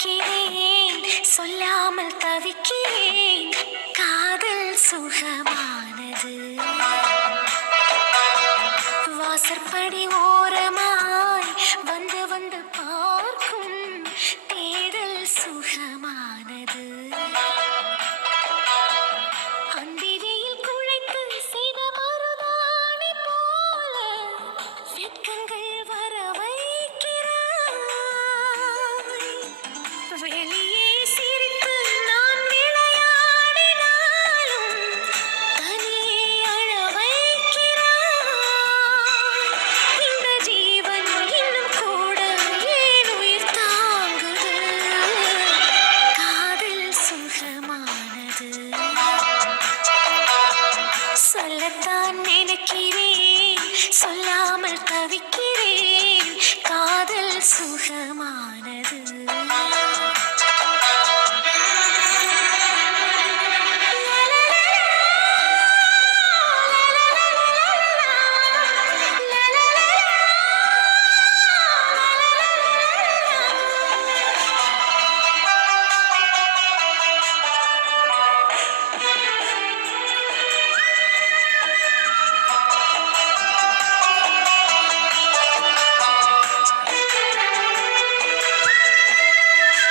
நினைக்கிறேன், சொல்லாமல் தவிக்கிறேன். காதல் சுகமானது. வாசற்படி ஓரமாய் வந்து வந்து பார்க்கும் தேடல் சுகமானது. அந்திரியில் குழைத்து செய்த மருதாணி போல வெட்கங்கள் வர வைக்கிறாய். வெளியே சிரித்து நான் விளையாடினாலும் தனியே அழ வைக்கிறாய். இந்த ஜீவன் இன்னும் கூட ஏன் உயிர் தாங்குது? காதல் சுகமானது. சொல்லத்தான் நினைக்கிறேன், சொல்லாமல் தவிக்கிறேன். காதல் சுகமானது.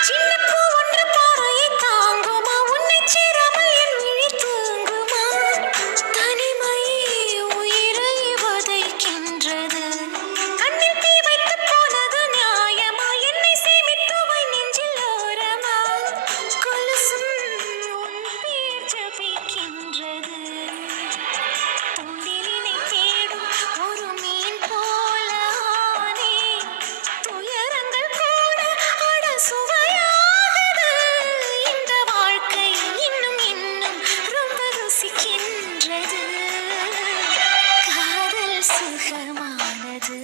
சின்னப்பூ ஒன்று பார்வையை தாங்குமா? உன்னைச் சேராமல் என் விழி தூங்குமா? தனிமை உயிரை வதைக்கின்றது. கண்ணில் தீ வைத்துப் போனது நியாயமா? என்னை சேமித்து வை நெஞ்சில் ஓரமா? கொலுசும் உன் பேர் ஜபிக்கின்றது. தூண்டிலினை தேடும் ஒரு மீன் போல ஆனேன். துயரங்கள் கூட அட சுவையாகுது. இந்த வாழ்க்கை இன்னும் இன்னும் ரொம்ப ருசிக்கின்றது. காதல் சுகமானது.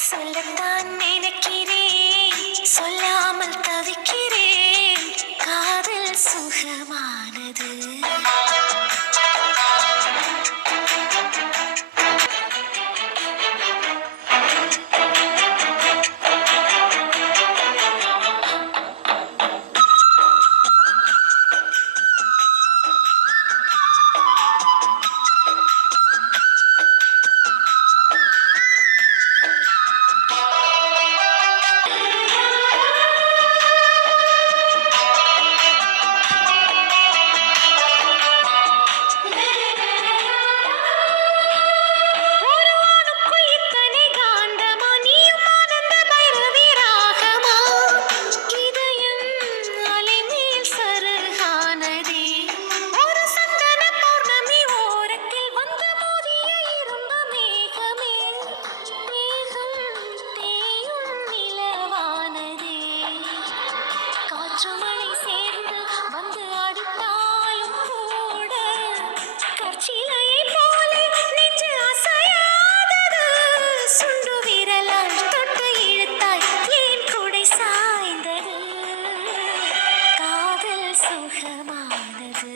சொல்லத்தான் நினைக்கிறேன், சொல்லாமல் தவிக்கிறேன். காதல் சுகமானது. ஒரு ஆணுக்குள் இத்தனை காந்தமா? நீயும் ஆனந்த பைரவி ராகமா? இதயம் அலைமேல் சருகானதே. ஒரு சந்தன பௌர்ணமி ஓரத்தில் வந்து மோதிய இருண்ட மேகமே. மேகம் தேயும் நிலவானதே. காற்று மழை சேர்ந்து வந்து அடித்தாலும் கூட கற்சிலையைப் போலே நெஞ்சு அசையாதது. சுண்டு விரலால் தொட்டு இழுத்தாய் ஏன் குடை சாய்ந்தது? காதல் சுகமானது.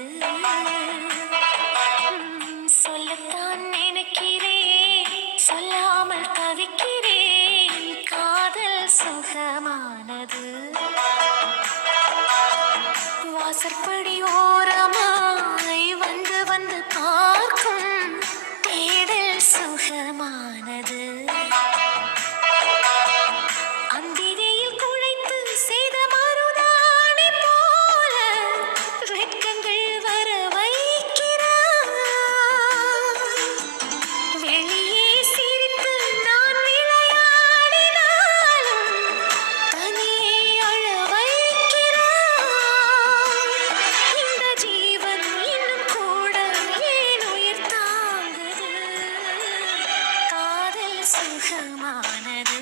சொல்லத்தான் நினைக்கிறேன், சொல்லாமல் தவிக்கிறேன். காதல் சுகமானது. வாசற்படி ஓரமாய் வந்து வந்து பார்க்கும் தேடல் சுகமானது. அந்திரியில் குழைத்து செய்த மருதாணி போல வெட்கங்கள் வர வைக்கிறாய். வெளியே சிரித்து நான் விளையாடினாலும் தனியே அழ வைக்கிறாய். இந்த ஜீவன் இன்னும் கூட ஏன் உயிர் தாங்குது? காதல் சுகமானது.